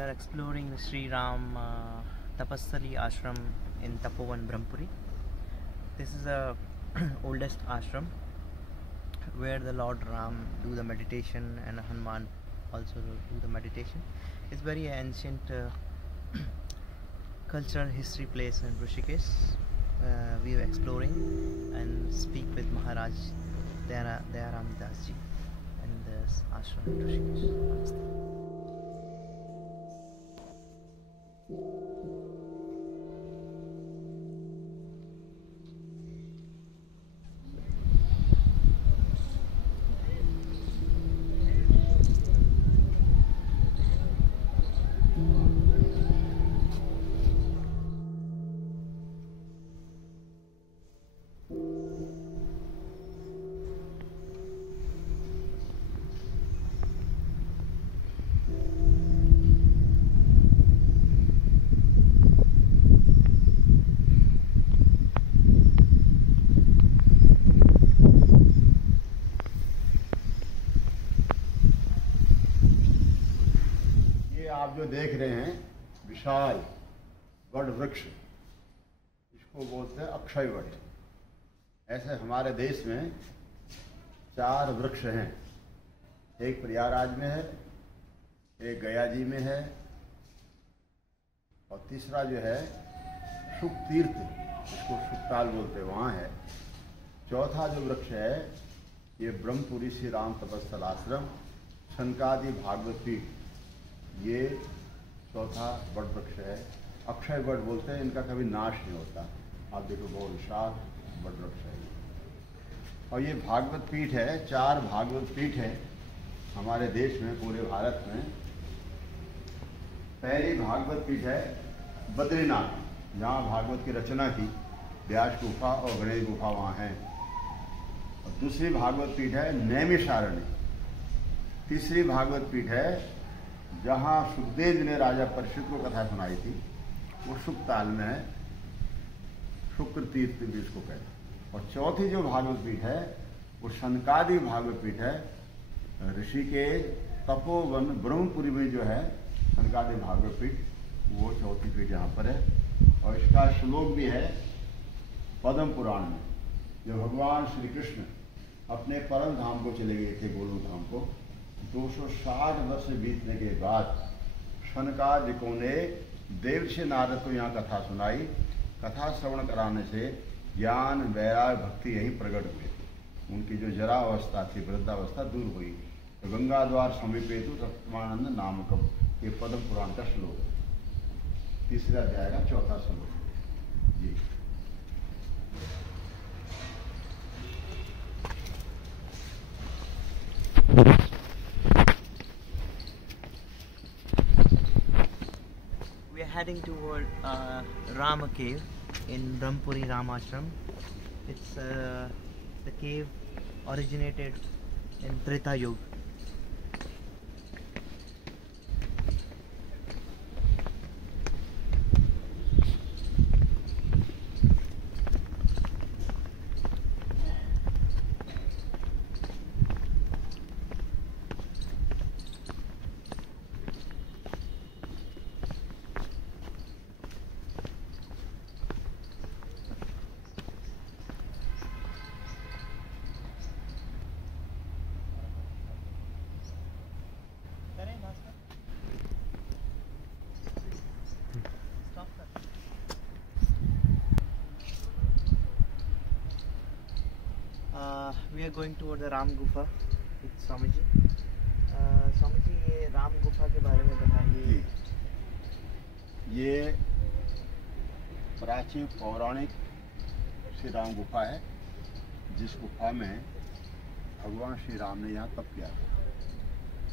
are exploring the Sri Ram Tapasali Ashram in Tapovan, Brahmpuri. This is the oldest ashram where the Lord Ram do the meditation and Hanuman also do the meditation. It's very ancient cultural history place in Rishikesh. We are exploring and speak with Maharaj Dayaram Das ji in this ashram in Rishikesh. आप जो देख रहे हैं विशाल what वृक्ष, इसको बोलते हैं अक्षय वट। ऐसे हमारे देश में 4 वृक्ष हैं। एक प्रयागराज में है, एक गया जी में है, और तीसरा जो है शुक तीर्थ, जिसको शुकताल बोलते हैं, वहाँ है। चौथा जो वृक्ष है ये ब्रह्मपुरी श्री राम तपस्थल आश्रम शनकादि भागवत पीठ, ये चौथा वट वृक्ष है। अक्षय वट बोलते हैं, इनका कभी नाश नहीं होता। आप देखो बहुत विशाल वट वृक्ष है। और ये भागवत पीठ है, 4 भागवत पीठ है हमारे देश में, पूरे भारत में। पहली भागवत पीठ है बद्रीनाथ, जहाँ भागवत की रचना की, व्यास गुफा और गणेश गुफा वहाँ है। और दूसरी भागवत पीठ है नैमिषारण्य। तीसरी भागवत पीठ है जहाँ सुखदेव जी ने राजा परीक्षित को कथा सुनाई थी, वो शुकताल में है, शुक्र तीर्थ भी इसको कहते हैं। और चौथी जो भागवत पीठ है वो शनकादि भागवत पीठ है, ऋषिकेश तपोवन ब्रह्मपुरी में जो है शनकादि भागवत पीठ, वो चौथी पीठ यहाँ पर है। और इसका श्लोक भी है पद्म पुराण में, जब भगवान श्री कृष्ण अपने परम धाम को चले गए थे, गोलोक धाम को, 260 वर्ष बीतने के बाद शनकादिकों ने देवर्षि नारद को यहाँ कथा सुनाई। कथा श्रवण कराने से ज्ञान वैराग भक्ति यही प्रकट हुए। उनकी जो जरा अवस्था थी, वृद्धावस्था दूर हुई। तो गंगा द्वार समीपेतु सप्तमानंद नामकम, ये पद्म पुराण का श्लोक है, तीसरा अध्याय का चौथा श्लोक जी। Heading toward Rama cave in Brahmpuri Ram Ashram. It's the cave originated in Treta Yuga. We are going toward the Ram Gufa with Swami ji. Swami ji, ये राम गुफा के बारे में बताइए। ये प्राचीन पौराणिक श्री राम गुफा है, जिस गुफा में भगवान श्री राम ने यहाँ तप किया था।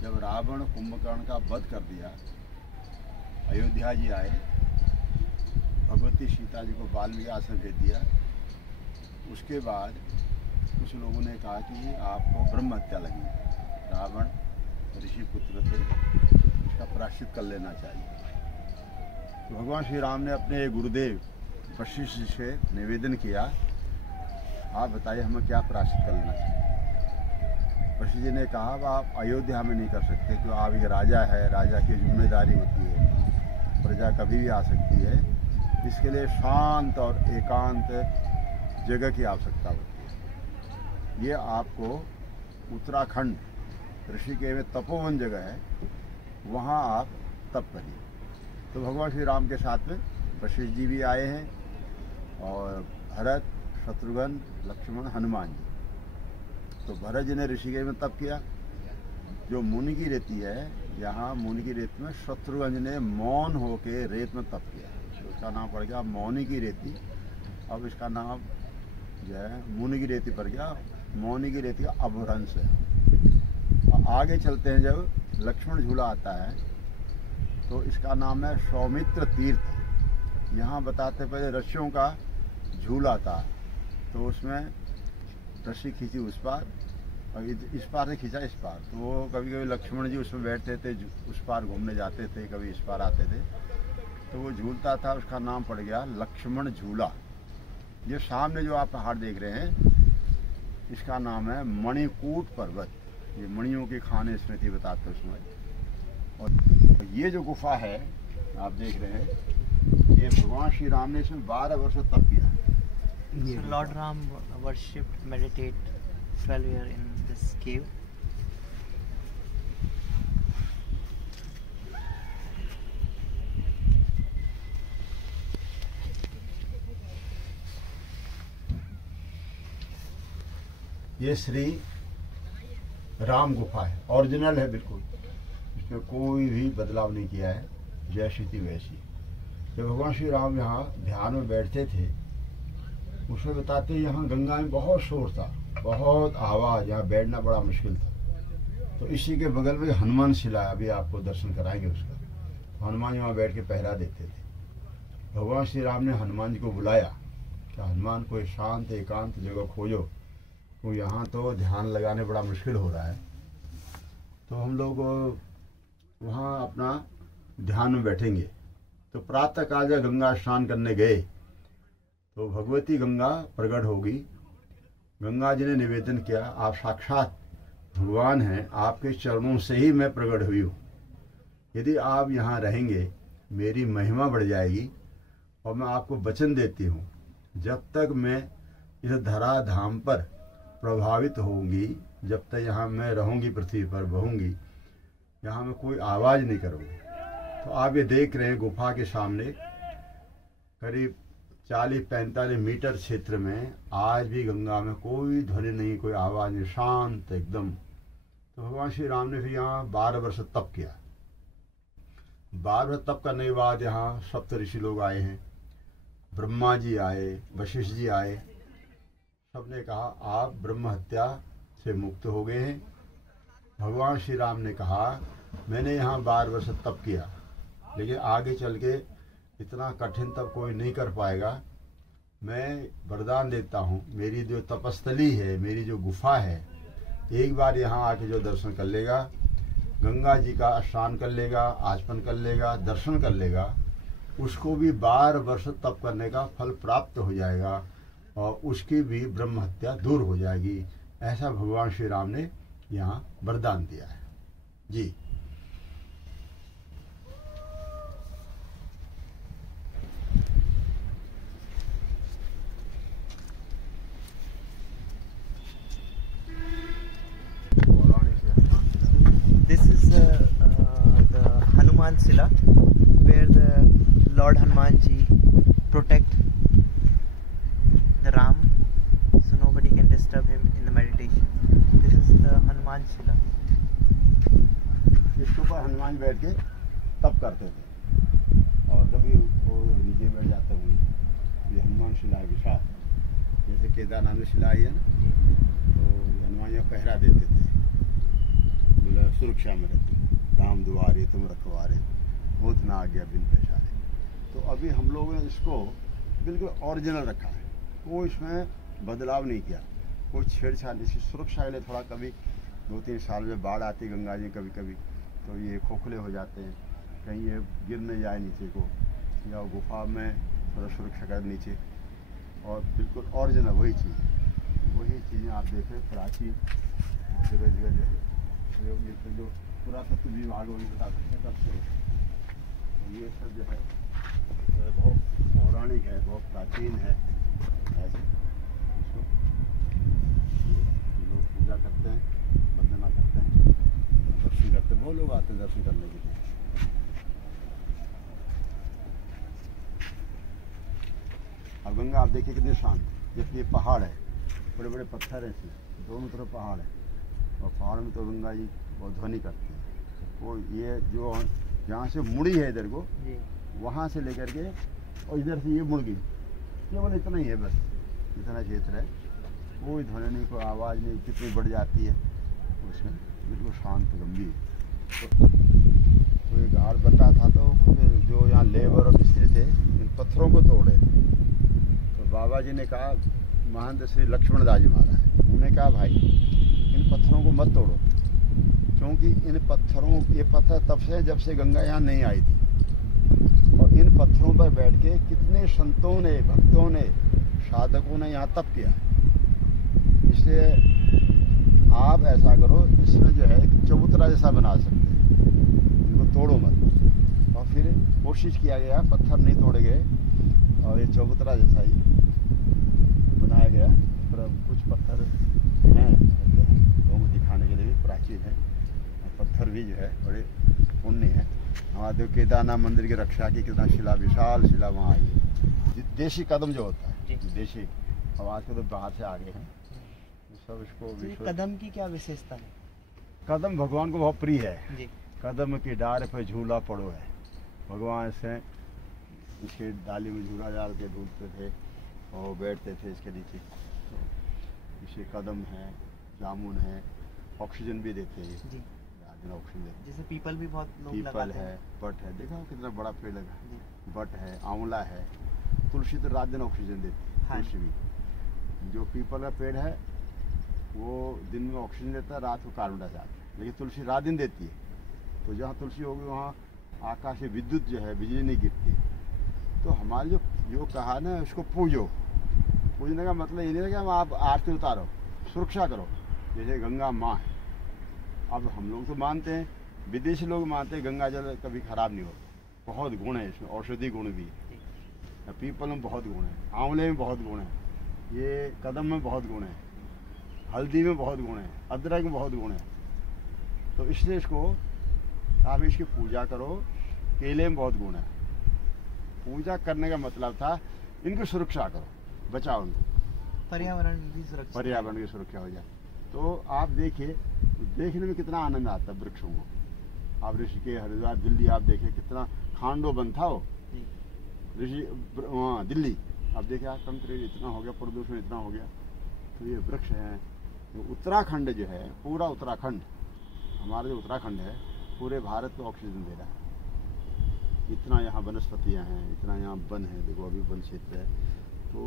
जब रावण कुंभकर्ण का वध कर दिया, अयोध्या जी आए, भगवती सीता जी को वाल्मीकि आश्रम भेज दिया। उसके बाद कुछ लोगों ने कहा कि आपको ब्रह्म हत्या लगी, रावण ऋषि पुत्र थे, इसका प्रायश्चित कर लेना चाहिए। तो भगवान श्री राम ने अपने गुरुदेव वशिष्ठ से निवेदन किया, आप बताइए हमें क्या प्रायश्चित कर लेना चाहिए। वशिष्ठ जी ने कहा अब आप अयोध्या में नहीं कर सकते क्योंकि आप एक राजा है, राजा की जिम्मेदारी होती है, प्रजा कभी भी आ सकती है, इसके लिए शांत और एकांत जगह की आवश्यकता होती है। ये आपको उत्तराखंड ऋषिकेश में तपोवन जगह है, वहाँ आप तप करिए। तो भगवान श्री राम के साथ में वशिष्ठ जी भी आए हैं और भरत, शत्रुघ्न, लक्ष्मण, हनुमान जी। तो भरत जी ने ऋषिकेश में तप किया। जो मुनि की रेती है, यहाँ मुनि की रेत में शत्रुघ्न ने मौन होके रेत में तप किया, तो उसका नाम पड़ गया मौनी की रेती। अब इसका नाम जो है मुनि की रेती पड़ गया, मौनी की रेती का अपभ्रंश है। आगे चलते हैं, जब लक्ष्मण झूला आता है तो इसका नाम है सौमित्र तीर्थ। यहाँ बताते पहले रस्सियों का झूला था, तो उसमें रस्सी खींची उस पार और इस पार से खींचा इस पार, तो वो कभी कभी लक्ष्मण जी उसमें बैठते थे, उस पार घूमने जाते थे, कभी इस पार आते थे, तो वो झूलता था, उसका नाम पड़ गया लक्ष्मण झूला। ये सामने जो आप पहाड़ देख रहे हैं, इसका नाम है मणिकूट पर्वत। ये मणियों के खाने स्मृति बताते उसमें। और ये जो गुफा है आप देख रहे हैं, ये भगवान श्री राम ने इसमें 12 वर्ष तप किया। So Lord Ram worshipped, meditate 12 years in this cave. ये श्री राम गुफा है, ओरिजिनल है बिल्कुल, इसमें कोई भी बदलाव नहीं किया है, जैसी थी वैसी। जब भगवान श्री राम यहाँ ध्यान में बैठते थे, उसमें बताते यहाँ गंगा में बहुत शोर था, बहुत आवाज़, यहाँ बैठना बड़ा मुश्किल था। तो इसी के बगल में हनुमान शिला, अभी आपको दर्शन कराएंगे उसका। तो हनुमान जी वहाँ बैठ के पहरा देते थे। भगवान श्री राम ने हनुमान जी को बुलाया कि हनुमान कोई शांत एकांत जगह खोजो, तो यहाँ तो ध्यान लगाने बड़ा मुश्किल हो रहा है। तो हम लोग वहाँ अपना ध्यान में बैठेंगे। तो प्रातः काल जब गंगा स्नान करने गए तो भगवती गंगा प्रकट होगी। गंगा जी ने निवेदन किया, आप साक्षात भगवान हैं, आपके चरणों से ही मैं प्रकट हुई हूँ। यदि आप यहाँ रहेंगे मेरी महिमा बढ़ जाएगी, और मैं आपको वचन देती हूँ जब तक मैं इस धरा धाम पर प्रभावित होंगी, जब तक यहाँ मैं रहूँगी, पृथ्वी पर बहूँगी, यहाँ मैं कोई आवाज़ नहीं करूँगी। तो आप ये देख रहे हैं गुफा के सामने करीब 40-45 मीटर क्षेत्र में आज भी गंगा में कोई ध्वनि नहीं, कोई आवाज़ नहीं, शांत एकदम। तो भगवान श्री राम ने फिर यहाँ 12 वर्ष तप किया। 12 वर्ष तप करने के बाद यहाँ सप्त ऋषि लोग आए हैं, ब्रह्मा जी आए, वशिष्ठ जी आए। सबने कहा आप ब्रह्म हत्या से मुक्त हो गए हैं। भगवान श्री राम ने कहा मैंने यहाँ 12 वर्ष तप किया, लेकिन आगे चल के इतना कठिन तप कोई नहीं कर पाएगा। मैं वरदान देता हूँ, मेरी जो तपस्थली है, मेरी जो गुफा है, एक बार यहाँ आके जो दर्शन कर लेगा, गंगा जी का स्नान कर लेगा, आचमन कर लेगा, दर्शन कर लेगा, उसको भी 12 वर्ष तप करने का फल प्राप्त हो जाएगा और उसकी भी ब्रह्म हत्या दूर हो जाएगी। ऐसा भगवान श्री राम ने यहाँ वरदान दिया है जी। This is the Hanuman Sila, where the Lord Hanuman ji protect the Ram, so nobody can disturb him in the meditation. This is the Hanuman Sila. इसके ऊपर हनुमान बैठ के तप करते थे और कभी वो नीचे बैठ जाते होंगे। ये हनुमान शिला विशाल, जैसे केदारनाथ में शिला आई है ना, तो हनुमान यहाँ पहरा देते थे, सुरक्षा में रहते, राम दुआरे तुम रखवारे, होत ना आ गया बिन पेशारे। तो अभी हम लोगों ने इसको बिल्कुल ओरिजिनल रखा है, कोई इसमें बदलाव नहीं किया, कोई छेड़छाड़ नहीं। इसकी सुरक्षा के लिए थोड़ा कभी 2-3 साल में बाढ़ आती गंगा जी कभी कभी, तो ये खोखले हो जाते हैं, कहीं ये गिर न जाए नीचे को, या गुफा में थोड़ा सुरक्षा कर नीचे। और बिल्कुल ओरिजिनल वही चीज़ें आप देखें, प्राचीन जगह जगह जो पुरातत्व विभाग वही बता सकते हैं कब से। तो ये सब जो है बहुत पौराणिक है, बहुत प्राचीन है। ऐसे इसको लोग पूजा करते हैं, वंदना करते हैं, दर्शन करते हैं। बहुत लोग आते हैं दर्शन करने के लिए। अब गंगा आप देखिए कितनी शांत, जबकि ये पहाड़ है, बड़े बड़े पत्थर हैं, इसमें दोनों तरफ पहाड़ है और पहाड़ में तो गंगा जी बहुत ध्वनि करती है। वो ये जो जहाँ से मुड़ी है इधर को, वहाँ से लेकर के और इधर से ये मुड़ गई, केवल इतना ही है बस, इतना क्षेत्र है। कोई ध्वनि नहीं, कोई आवाज़ नहीं, कितनी बढ़ जाती है उसमें, बिल्कुल शांत गंभीर। तो ये घाट बन रहा था तो कुछ जो यहाँ लेबर और मिस्त्री थे इन पत्थरों को तोड़े। तो बाबा जी ने कहा, महंत श्री लक्ष्मण दास जी महाराज, उन्होंने कहा भाई इन पत्थरों को मत तोड़ो, क्योंकि इन पत्थरों, ये पत्थर तब से जब से गंगा यहाँ नहीं आई थी, और इन पत्थरों पर बैठ के कितने संतों ने, भक्तों ने, साधकों ने यहाँ तप किया। इसलिए आप ऐसा करो, इसमें जो है चबूतरा जैसा बना सकते हैं, इनको तोड़ो मत। और फिर कोशिश किया गया, पत्थर नहीं तोड़े गए और ये चबूतरा जैसा ही बनाया गया। पर कुछ पत्थर हैं लोगों को दिखाने के लिए भी प्राचीन है, और पत्थर भी जो है बड़े पुण्य है। हमारे देव केदारनाथ मंदिर की रक्षा की कितना शिला, विशाल शिला वहाँ आई है। देशी कदम जो होता है, देशी, आवाज के तो बाहर से आगे हैं सब। इसको कदम की क्या विशेषता है? कदम भगवान को बहुत प्रिय है जी। कदम की डाल पे झूला पड़ो है, भगवान से इसके डाली में झूला डाल के ढूंढते थे और बैठते थे इसके नीचे। तो इसे कदम है, जामुन है, ऑक्सीजन भी देते हैं जी। ऑक्सीजन देते, जैसे पीपल भी बहुत लोग पीपल लगाते है, हैं। बट है, देखो कितना बड़ा पेड़ लगा, बट है, आंवला है, तुलसी तो रात दिन ऑक्सीजन देती है। हाँ। तुलसी भी, जो पीपल का पेड़ है वो दिन में ऑक्सीजन देता है, रात को कार्बन डाइऑक्साइड, लेकिन तुलसी रात दिन देती है। तो जहाँ तुलसी होगी वहाँ आकाश से विद्युत जो है, बिजली नहीं गिरती। तो हमारे जो कहा ना, उसको पूजो। पूजने का मतलब ये नहीं है कि आप आरती उतारो, सुरक्षा करो, जैसे गंगा माँ है। अब हम लोग तो मानते हैं, विदेशी लोग मानते हैं गंगा जल कभी खराब नहीं होता, बहुत गुण है इसमें, औषधि गुण भी है। पीपल में बहुत गुण है, आंवले में बहुत गुण है, ये कदम में बहुत गुण है, हल्दी में बहुत गुण है, अदरक में बहुत गुण है। तो इसलिए इसको आप इसकी पूजा करो। केले में बहुत गुण है। पूजा करने का मतलब था इनकी सुरक्षा करो, बचाओ इनको, पर्यावरण की सुरक्षा, पर्यावरण की सुरक्षा हो जाए। तो आप देखिए, देखने में कितना आनंद आता है वृक्षों को। आप ऋषिकेश, हरिद्वार, दिल्ली आप देखिए कितना खांडो बन था वो दिल्ली। अब देखिए आप कंक्रीट इतना हो गया, प्रदूषण इतना हो गया। तो ये वृक्ष हैं। तो उत्तराखंड जो है, पूरा उत्तराखंड, हमारा जो उत्तराखंड है, पूरे भारत को ऑक्सीजन दे रहा है। इतना यहाँ वनस्पतियाँ हैं, इतना यहाँ वन है, देखो अभी वन क्षेत्र है। तो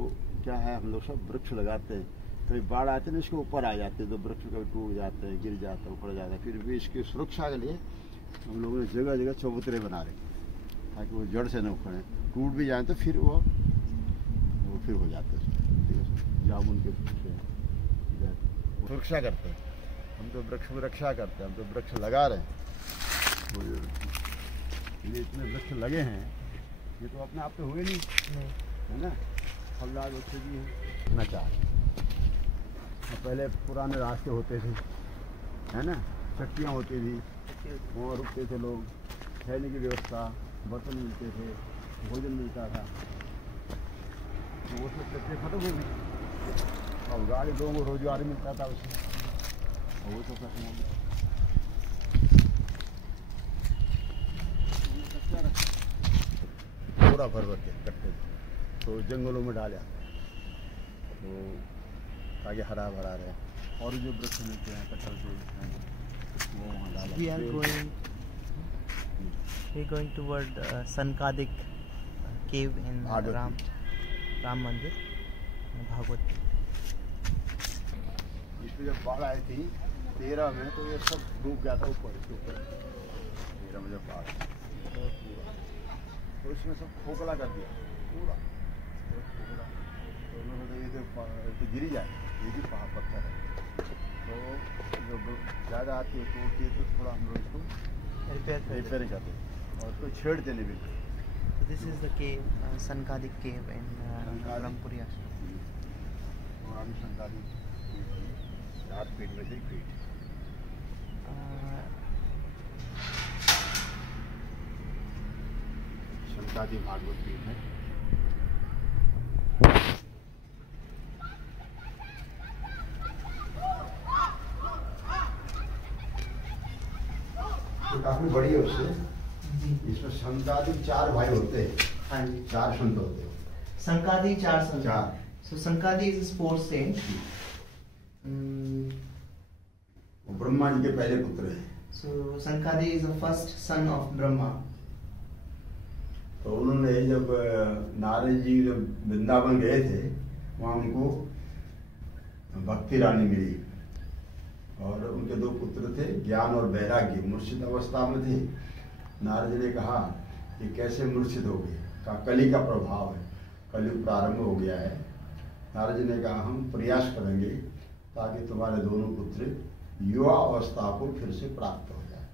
क्या है, हम लोग सब वृक्ष लगाते हैं, कभी बाढ़ आते हैं ना, इसके ऊपर आ जाते हैं, तो वृक्ष कभी टूट जाते हैं, गिर जाते हैं, उखड़ जाता है। फिर भी इसकी सुरक्षा के लिए हम लोगों ने जगह जगह चबूतरे बना रखे, ताकि वो जड़ से न उखड़े। टूट भी जाए तो फिर वो फिर हो जाते हैं। जामुन के वृक्ष सुरक्षा करते हैं। हम तो वृक्ष की रक्षा करते हैं, हम तो वृक्ष लगा रहे हैं। ये इतने वृक्ष लगे हैं, ये तो अपने आप पे हुए नहीं, है ना। फलदार वृक्ष भी है, नचा। पहले पुराने रास्ते होते थे, है ना, चट्टियाँ होती थी, वहाँ रुकते थे लोग, ठहरने की व्यवस्था, बर्तन मिलते थे, भोजन मिलता था। तो वो सब चट्टियाँ खत्म हो गई, और गाड़ी लोगों को रोजगार मिलता था उसमें, और वो सब खत्म हो गया। पूरा भर भर के कट्टे तो जंगलों में डाला, तो ताकि हरा भरा रहे। और जो वृक्ष मिलते हैं कटहल के, वो वहाँ डाला। We are going toward Sankadik cave in Ram Mandir, Bhagavat. इसमें जब बाढ़ आई थी 13 में, तो ये सब डूब गया था ऊपर, इसके ऊपर 13 में जब बाढ़ पूरा, तो इसमें सब खोखला कर दिया पूरा, खोखला। तो उन्होंने ये तो गिरी जाए, ये भी पत्थर है। तो जो ज़्यादा आती है टूटती है तो थोड़ा हम लोग इसको रिपेयर करते हैं और उसको छेड़ते नहीं बिल्कुल। दिस इज द केव, संकादिक केव इन ब्रह्मपुरी आश्रम। पुरानी संकादिक 4 फीट में से 1 फीट संकादिक भागवत पीठ है। तो काफी बड़ी है उससे। इसमें संकादिक 4 भाई होते हैं। हाँ जी, 4 संत होते हैं। संकादी 4 संत। 4 So Sankadi is 4th saint. वो ब्रह्मा जी के पहले पुत्र हैं। So Sankadi is the first son of Brahma. तो उन्होंने जब नारद जी जब वृंदावन गए थे वहाँ उनको भक्ति रानी मिली और उनके 2 पुत्र थे, ज्ञान और वैराग्य। मूर्छित अवस्था में थे। नारद जी ने कहा कि कैसे मूर्छित हो गए? कहा कली का प्रभाव है, कलयुग प्रारंभ हो गया है। नारद जी ने कहा हम प्रयास करेंगे ताकि तुम्हारे दोनों पुत्र युवा अवस्था को फिर से प्राप्त हो जाए।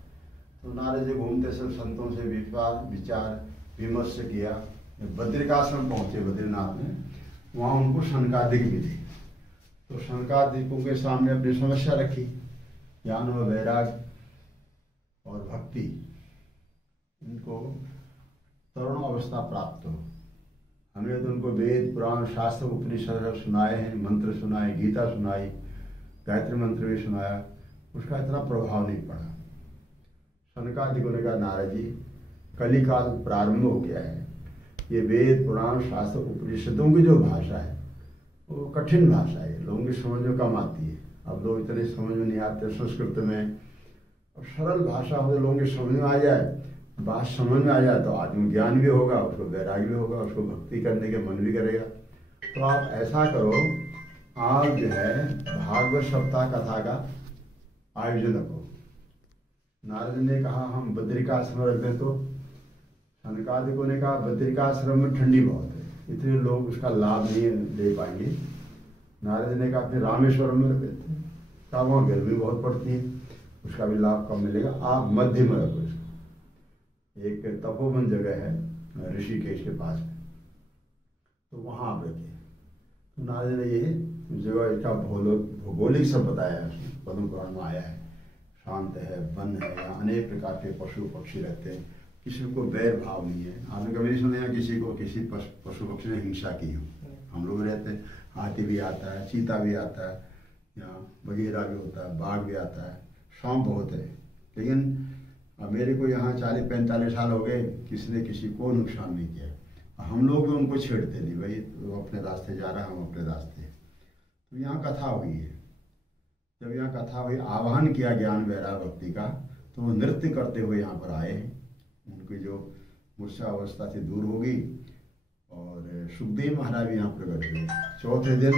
तो नारद जी घूमते सब संतों से विचार विमर्श किया। बद्रिकाश्रम पहुंचे बद्रीनाथ में, वहाँ उनको शनकादिक मिले। तो शनकादिकों के सामने अपनी समस्या रखी, ज्ञान और वैराग और भक्ति, इनको तरुण अवस्था प्राप्त हो। हमने तो उनको वेद पुराण शास्त्र उपनिषद सुनाए हैं, मंत्र सुनाए, गीता सुनाई, गायत्री मंत्र भी सुनाया, उसका इतना प्रभाव नहीं पड़ा। शनकादिकों ने कहा नारद जी कलिकाल प्रारंभ हो गया है, ये वेद पुराण शास्त्र उपनिषदों की जो भाषा है वो कठिन भाषा है, लोगों की समझ में कम आती है। अब लोग इतने समझ में नहीं आते संस्कृत में। अब सरल भाषा हो तो लोगों की समझ में आ जाए, बात समझ में आ जाए तो आत्मज्ञान भी होगा, उसको वैराग्य भी होगा, उसको भक्ति करने के मन भी करेगा। तो आप ऐसा करो, आप जो है भागवत सप्ताह कथा का आयोजन रखो। नारद ने कहा हम बद्रिकाश्रम रख दें, तो शनकादिकों ने कहा बद्रिकाश्रम में ठंडी बहुत है, इतने लोग उसका लाभ नहीं ले पाएंगे। नारद ने कहा फिर रामेश्वरम में रख देते हैं, कहा वहाँ गर्मी बहुत पड़ती है, उसका भी लाभ कम मिलेगा, आप मध्य में रखो इसको। एक तपोवन जगह है ऋषिकेश के पास में, तो वहाँ आप रखिए। तो नारद ने ये जगह इसका भौगोलिक सब बताया है, उसमें पद्म पुराण में आया है। शांत है, वन है, यहाँ अनेक प्रकार के पशु पक्षी रहते हैं, किसी को बैर भाव नहीं है। आपने कभी नहीं सुना किसी को किसी पशु पक्षी ने हिंसा की हो? हम लोग रहते हैं, हाथी भी आता है, चीता भी आता है, यहाँ बगीरा भी होता है, बाघ भी आता है, सांप बहुत है। लेकिन अब मेरे को यहाँ 40-45 साल हो गए, किसी ने किसी को नुकसान नहीं किया। हम लोग भी उनको छेड़ते नहीं, भाई वो अपने रास्ते जा रहा है, हम अपने रास्ते। तो यहाँ कथा हुई है, जब यहाँ कथा हुई, आह्वान किया ज्ञान वैराग भक्ति का, तो वो नृत्य करते हुए यहाँ पर आए हैं। उनकी जो मूर्छा अवस्था थी दूर हो गई और सुखदेव महाराज भी यहाँ प्रकट हुए। चौथे दिन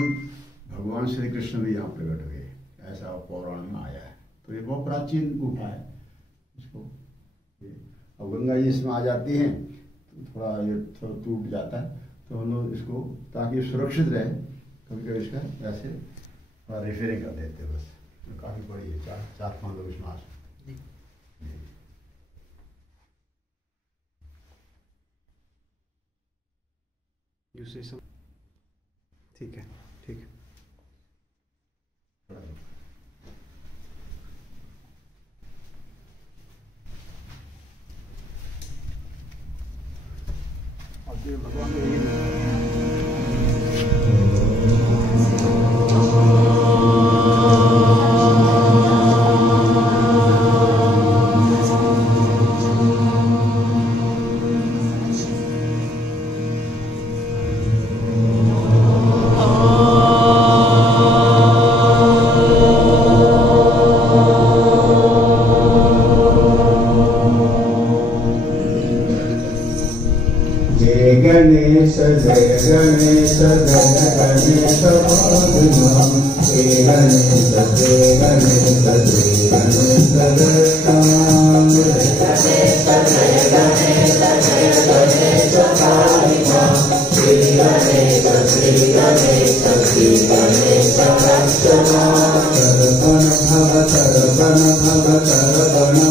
भगवान श्री कृष्ण भी यहाँ प्रकट हुए, ऐसा पौराण में आया है। तो ये बहुत प्राचीन गुफा है। इसको अब गंगा जी इसमें आ जाती हैं तो थोड़ा ये थोड़ा टूट जाता है, तो हम लोग इसको ताकि सुरक्षित रहे कभी कभी इसका ऐसे थोड़ा रिपेयरिंग कर देते हैं बस। तो काफ़ी बड़ी है, 4-5 लोग इसमें आ सकते। ठीक है, ठीक है। भगवान गणेश जय गणेश पादुमां हे गणेश जय गणेश जय गणेश श्री गणेश अर्चना। शरवण भव शरवण भव शरवण